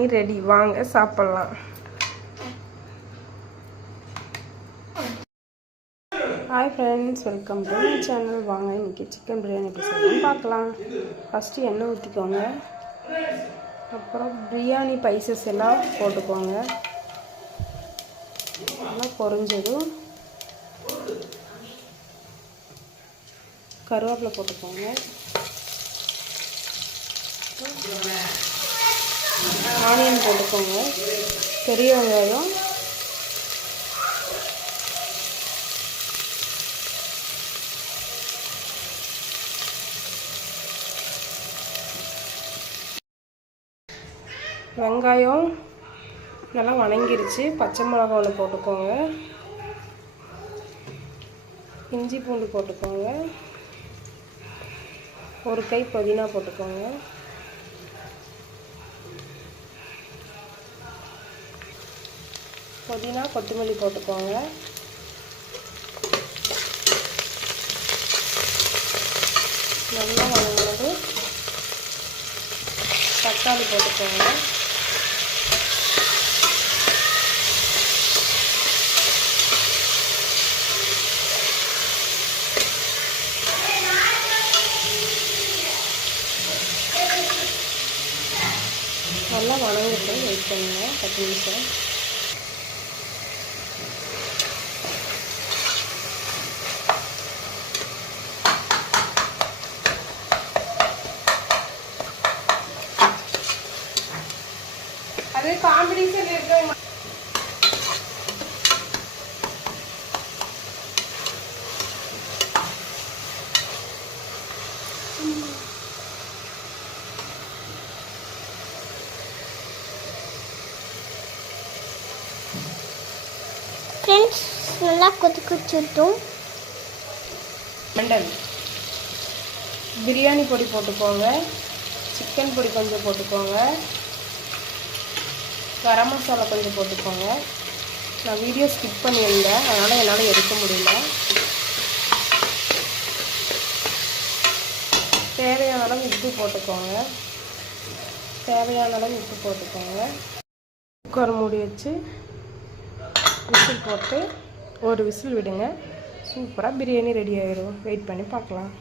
Ready, வாங்க சாப்பிடலாம். Hi friends, welcome to my channel. வாங்க இன்றைக்கி சிக்கன் பிரியாணி எப்படி செய்யலாம் பார்க்கலாம். ஃபஸ்ட்டு எண்ணெய் ஊற்றிக்கோங்க. அப்புறம் பிரியாணி பைசஸ் எல்லாம் போட்டுக்கோங்க. எல்லாம் பொரிஞ்சதும் கருவேப்பிலை போட்டுக்கோங்க. ஆனியன் போட்டுக்கோங்க. பெரிய வெங்காயம், வெங்காயம் நல்லா வணங்கிருச்சு. பச்சை மிளகாய் ஒன்று போட்டுக்கோங்க. இஞ்சி பூண்டு போட்டுக்கோங்க. ஒரு கை புதினா போட்டுக்கோங்க. புதினா கொத்தமல்லி போட்டுக்கோங்க. நல்லா வதங்கினது தக்காளி போட்டுக்கோங்க. நல்லா வதங்கிட்டு வெயிட் பண்ணுங்க 10 நிமிஷம். அது காம்பினேஷன் இருக்கு. ஃப்ரெண்ட்ஸ், நல்லா கொதிச்சுட்டும். மண்டல் பிரியாணி பொடி போட்டுக்கோங்க. சிக்கன் பொடி கொஞ்சம் போட்டுக்கோங்க. கரம் மசாலா கொஞ்சம் போட்டுக்கோங்க. நான் வீடியோ ஸ்கிப் பண்ணியிருந்தேன், அதனால் என்னால் எடுக்க முடியல. தேவையான அளவு உப்பு போட்டுக்கோங்க. குக்கர் மூடி வச்சு விசில் போட்டு ஒரு விசில் விடுங்க. சூப்பராக பிரியாணி ரெடி ஆகிடும். வெயிட் பண்ணி பார்க்கலாம்.